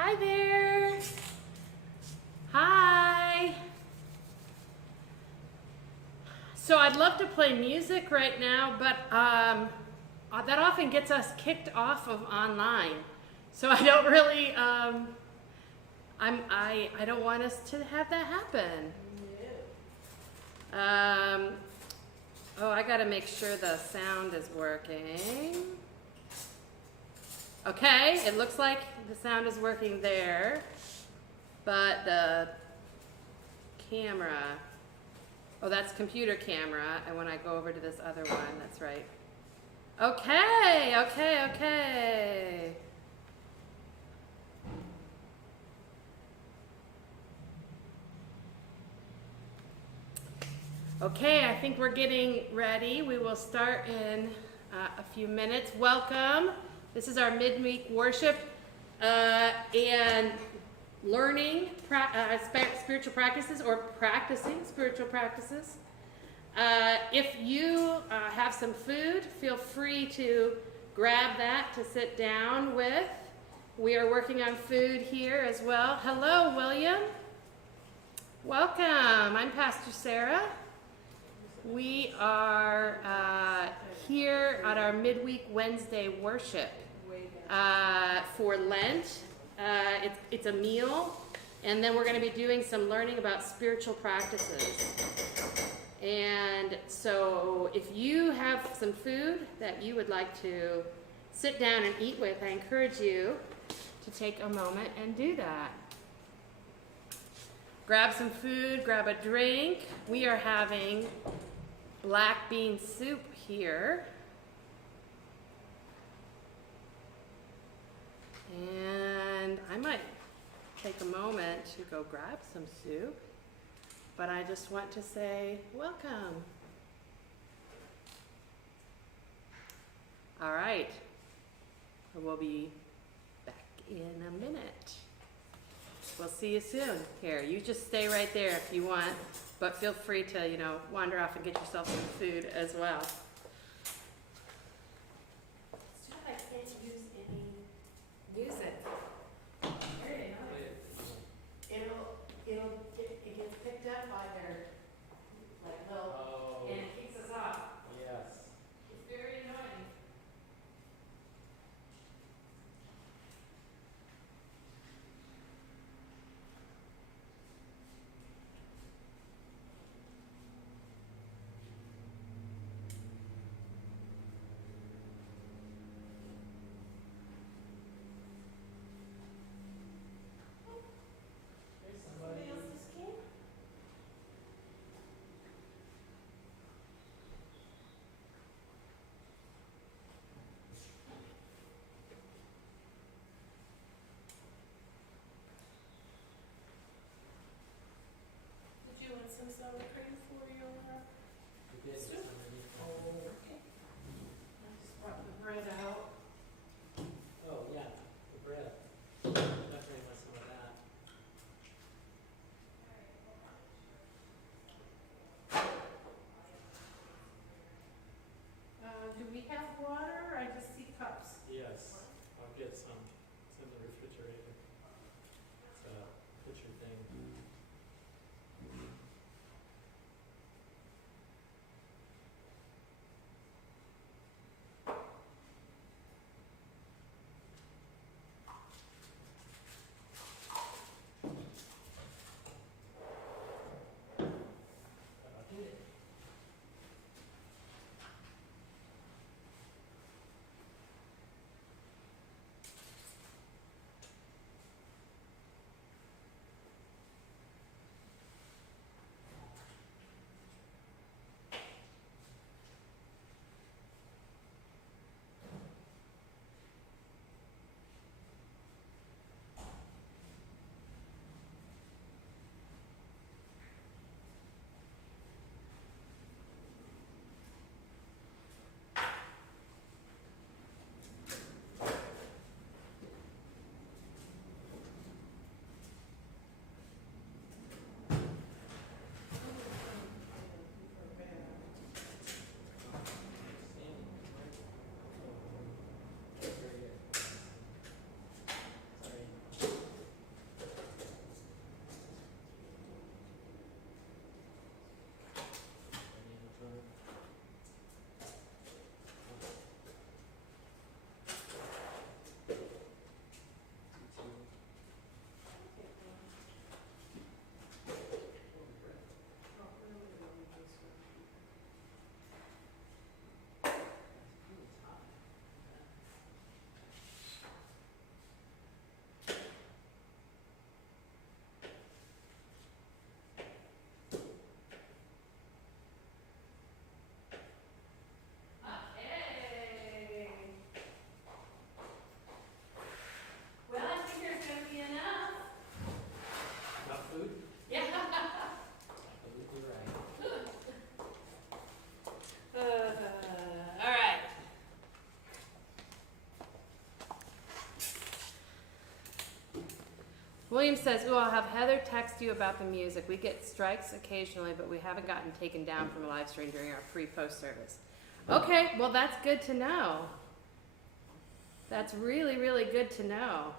Hi there. Hi. So I'd love to play music right now, but that often gets us kicked off of online. So I don't really, I don't want us to have that happen. Oh, I gotta make sure the sound is working. Okay, it looks like the sound is working there, but the camera, oh, that's computer camera, and when I go over to this other one, that's right. Okay. Okay, I think we're getting ready. We will start in a few minutes. Welcome. This is our midweek worship and learning spiritual practices or practicing spiritual practices. If you have some food, feel free to grab that to sit down with. We are working on food here as well. Hello, William. Welcome. I'm Pastor Sarah. We are here at our midweek Wednesday worship for Lent. It's a meal, and then we're going to be doing some learning about spiritual practices. And so if you have some food that you would like to sit down and eat with, I encourage you to take a moment and do that. Grab some food, grab a drink. We are having black bean soup here. And I might take a moment to go grab some soup, but I just want to say welcome. All right, we'll be back in a minute. We'll see you soon. Here, you just stay right there if you want, but feel free to, wander off and get yourself some food as well. It's too bad I can't use any music. It gets picked up by their little, and it kicks us off. Yes. It's very annoying. William says, ooh, I'll have Heather text you about the music. We get strikes occasionally, but we haven't gotten taken down from a live stream during our pre-post service. Okay, well, that's good to know. That's really, really good to know.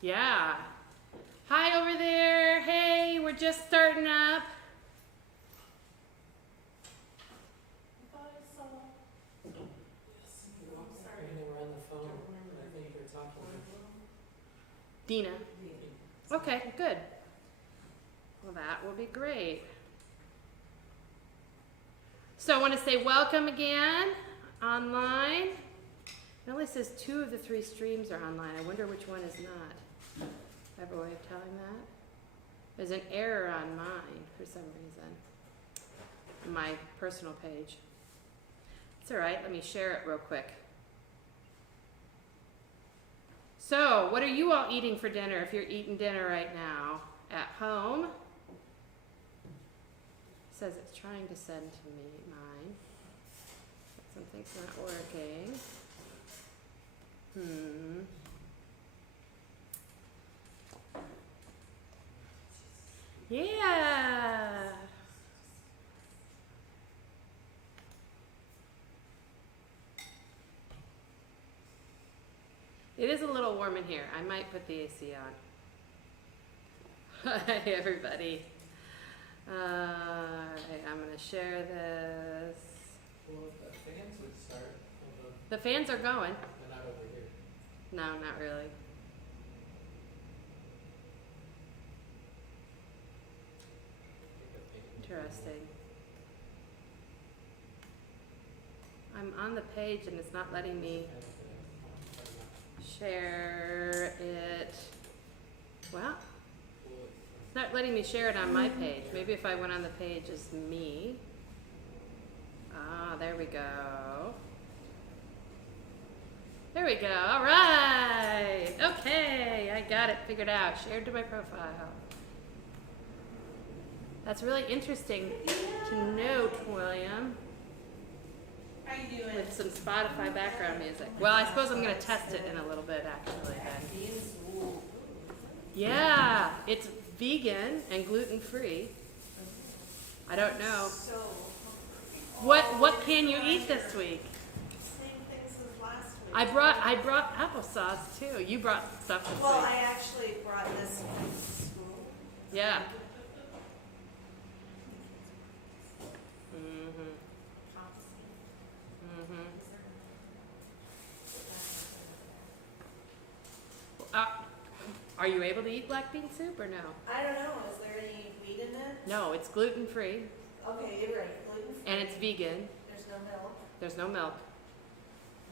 Yeah. Hi over there. Hey, we're just starting up. Dina. Okay, good. Well, that will be great. So I want to say welcome again online. It only says 2 of the 3 streams are online. I wonder which one is not. I have a way of telling that? There's an error on mine for some reason. On my personal page. It's all right. Let me share it real quick. So, what are you all eating for dinner if you're eating dinner right now? At home? It says it's trying to send to me mine. Something's not working. Yeah. It is a little warm in here. I might put the AC on. Hi, everybody. I'm going to share this. Well, the fans would start. The fans are going. They're not over here. No, not really. Interesting. I'm on the page and it's not letting me share it. Well, it's not letting me share it on my page. Maybe if I went on the page as me. Ah, there we go. There we go. All right. Okay, I got it figured out. Shared to my profile. That's really interesting to note, William. How you doing? With some Spotify background music. Well, I suppose I'm going to test it in a little bit, actually, then. Yeah, it's vegan and gluten-free. I don't know. What can you eat this week? Same things as last week. I brought applesauce, too. You brought stuff this Well, week. I actually brought this from school. Yeah. Are you able to eat black bean soup or no? I don't know. Is there any wheat in it? No, it's gluten-free. Okay, you're right. Gluten-free. And it's vegan. There's no milk. There's no milk.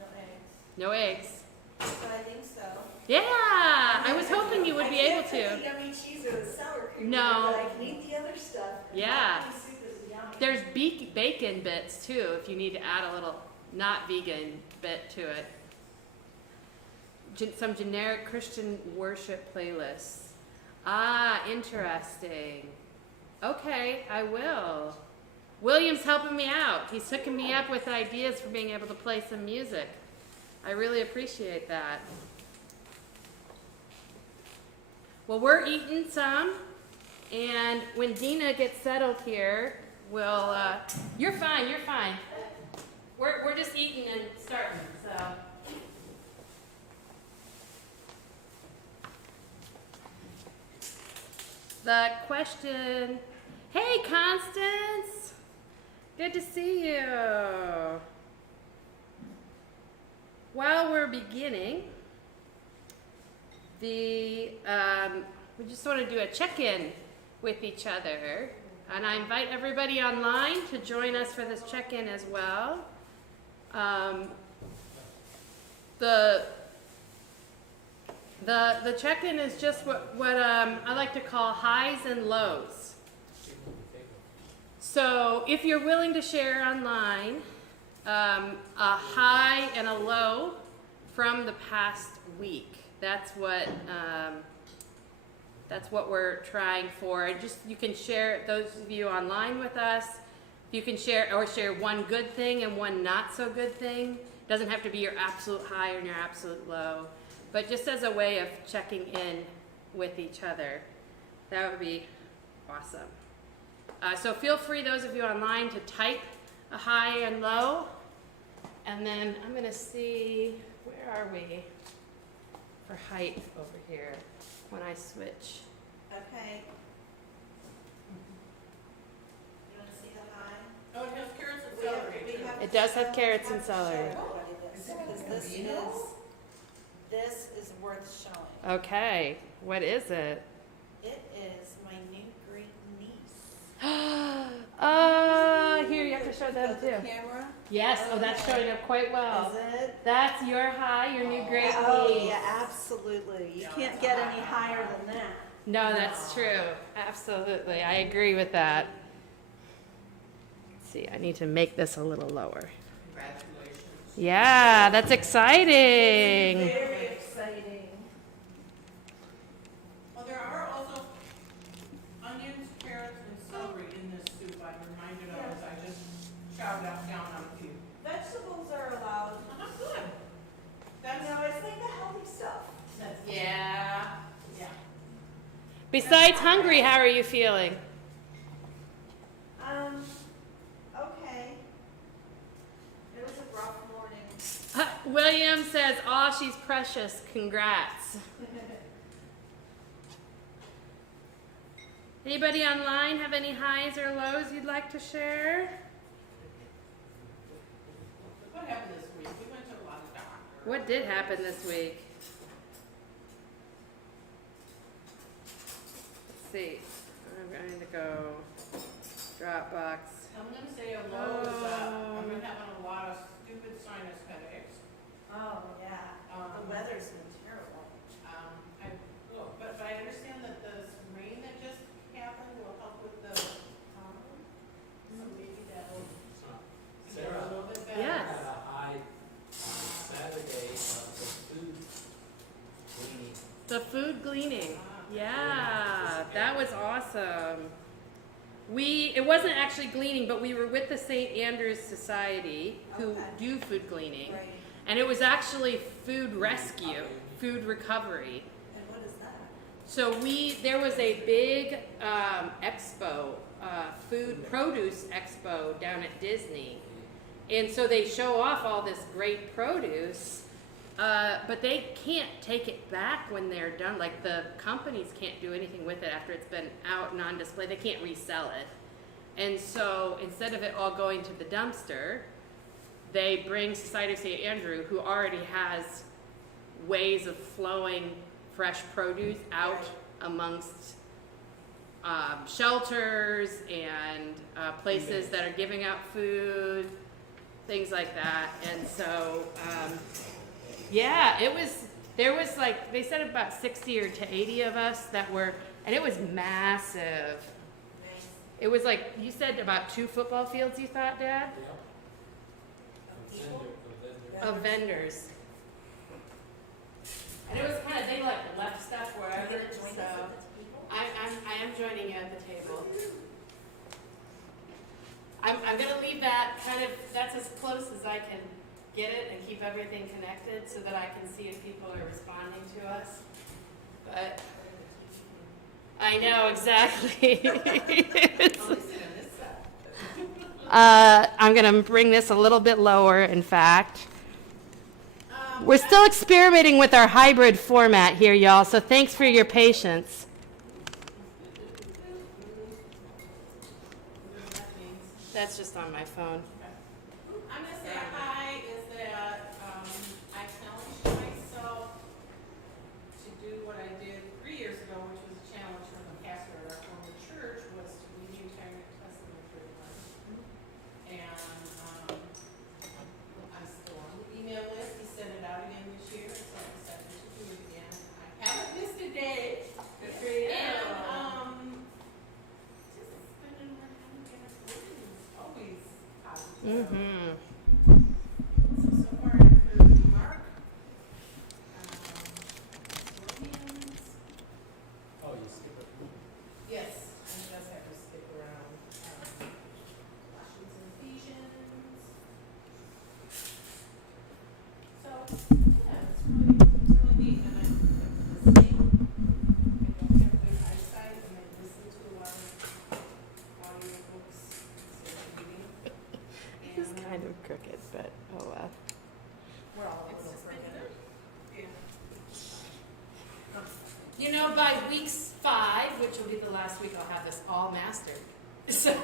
No eggs. No eggs. But I think so. Yeah, I was hoping you would be able to. I can't put the yummy cheese or the sour cream. No. But I can eat the other stuff. Yeah. Black bean soup is yummy. There's bacon bits too, if you need to add a little not vegan bit to it. Some generic Christian worship playlists. Ah, interesting. Okay, I will. William's helping me out. He's hooking me up with ideas for being able to play some music. I really appreciate that. Well, we're eating some, and when Dina gets settled here, we'll, you're fine, you're fine. We're just eating and starting, so. The question, hey Constance, good to see you. While we're beginning, we just want to do a check-in with each other, and I invite everybody online to join us for this check-in as well. The check-in is just what I like to call highs and lows. So if you're willing to share online a high and a low from the past week, that's what we're trying for. Just you can share, those of you online with us, you can share one good thing and one not so good thing. It doesn't have to be your absolute high or your absolute low. But just as a way of checking in with each other. That would be awesome. So feel free, those of you online, to type a high and low. And then I'm going to see, where are we for height over here when I switch? Okay. You want to see the high? Oh, it has carrots and We have- celery. we have It to does have show- carrots we and have to show celery. everybody this, because this is worth showing. Okay, what is it? It is my new great niece. Here, you have to show them Got the too. camera? Yes, oh, that's showing up quite well. Is it? That's your high, your new great Oh, niece. yeah, absolutely. You can't get any higher than that. No, that's true. Absolutely. I agree with that. Let's see, I need to make this a little lower. Congratulations. Yeah, that's exciting. Very exciting. Well, there are also onions, carrots, and celery in this soup. I'm reminded of as I just chowed up down on a few. Vegetables are allowed. Good. That's, No, it's like the healthy stuff. yeah. Yeah. Besides hungry, how are you feeling? Okay. It was a rough morning. William says, "Aw, she's precious. Congrats." Anybody online have any highs or lows you'd like to share? What happened this week? We went to a lot of doctors. What did happen this week? Let's see. I'm going to go Dropbox. I'm gonna say a low is, I've been having a lot of stupid sinus headaches. Oh, yeah. The weather's been terrible. But I understand that this rain that just happened will help with the pollen. So maybe that'll get a little bit better. Yes. Had a high on Saturday of the food cleaning. The food gleaning. Yeah, that was awesome. It wasn't actually gleaning, but we were with the St. Andrew's Society who Okay. do food gleaning. Right. And it was actually food rescue, food recovery. And what is that? So there was a big expo, food produce expo down at Disney. And so they show off all this great produce, but they can't take it back when they're done. Like the companies can't do anything with it after it's been out and on display. They can't resell it. And so instead of it all going to the dumpster, they bring Society of St. Andrew, who already has ways of flowing fresh produce out Right. amongst shelters and places that are giving out food, things like that. And so, yeah, there was like, they said about 60 or to 80 of us that were, and it was massive. Nice. It was like, you said about 2 football fields, you thought, Dad? People? Of vendors. And it was kind of, they like left stuff Are you wherever, gonna join us so. at the table? I am joining you at the table. I'm gonna leave that kind of, that's as close as I can get it and keep everything connected so that I can see if people are responding to us. But, I know, exactly. I'm gonna bring this a little bit lower, in fact. We're still experimenting with our hybrid format here, y'all, so thanks for your patience. That's just on my phone. I'm gonna say hi is that, I challenged myself to do what I did 3 years ago, which was a challenge from the pastor at our former church, was to read the entire New Testament through once. And, I'm still on the email list, he sent it out again this year, so I decided to do it again. I haven't missed a day. Good for you. And, just spending more time together is always positive. Mm-hmm. So far I've heard Mark, Williams. Oh, you skip it. Yes, he does have to stick around. Colossians and Ephesians. So, yeah, it's really neat. And I think the same You know, by week 5, which will be the last week, I'll have this all mastered. So,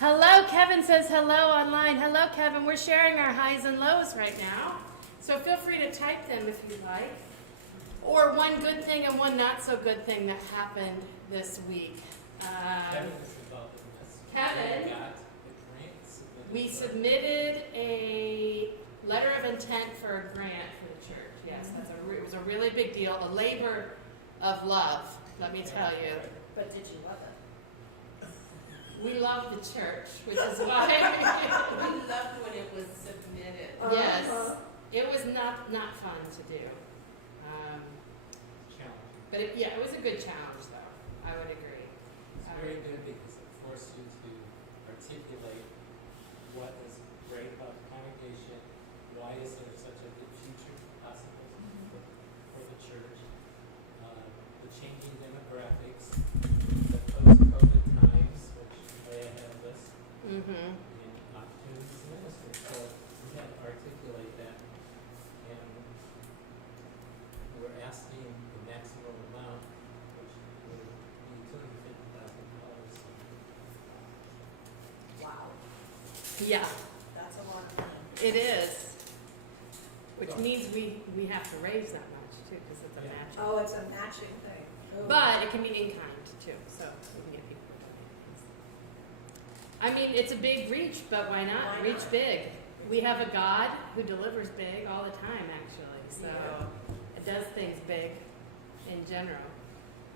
hello, Kevin says hello online. Hello, Kevin. We're sharing our highs and lows right now. So feel free to type them if you like. Or one good thing and one not so good thing that happened this week. Kevin is involved in this. Kevin? We got the grant submitted. We submitted a letter of intent for a grant for the church. Yes, it was a really big deal, a labor of love, let me tell you. But did you love it? We love the church, which is why, We loved when it was submitted. yes, it was not fun to do. Challenging. But it was a good challenge, though. I would agree. It's very good because it forced you to articulate what is great about the congregation, why is there such a good future possible for the church, the changing demographics, the post-COVID times, which lay ahead of us, Mm-hmm. and opportunities to minister. So we had to articulate that, and we're asking the maximum amount, which would be $250,000. Wow, Yeah, that's a lot of money. it is. Which means we have to raise that much, too, because it's a Yeah. match. Oh, it's a matching thing. Oh. But it can be in kind too, so we can get people to donate things. I mean, it's a big reach, but why not? Why Reach not? big. We have a God who delivers big all the time, actually. So Yeah. it does things big in general.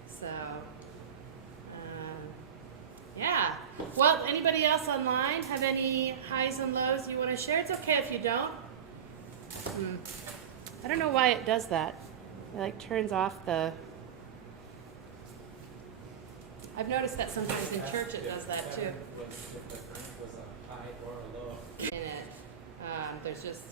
So, yeah. Well, anybody else online have any highs and lows you want to share? It's okay if you don't. I don't know why it does that. It like turns off the. I've noticed that sometimes in church it does that too. If the grant was a high or a low. In it, there's just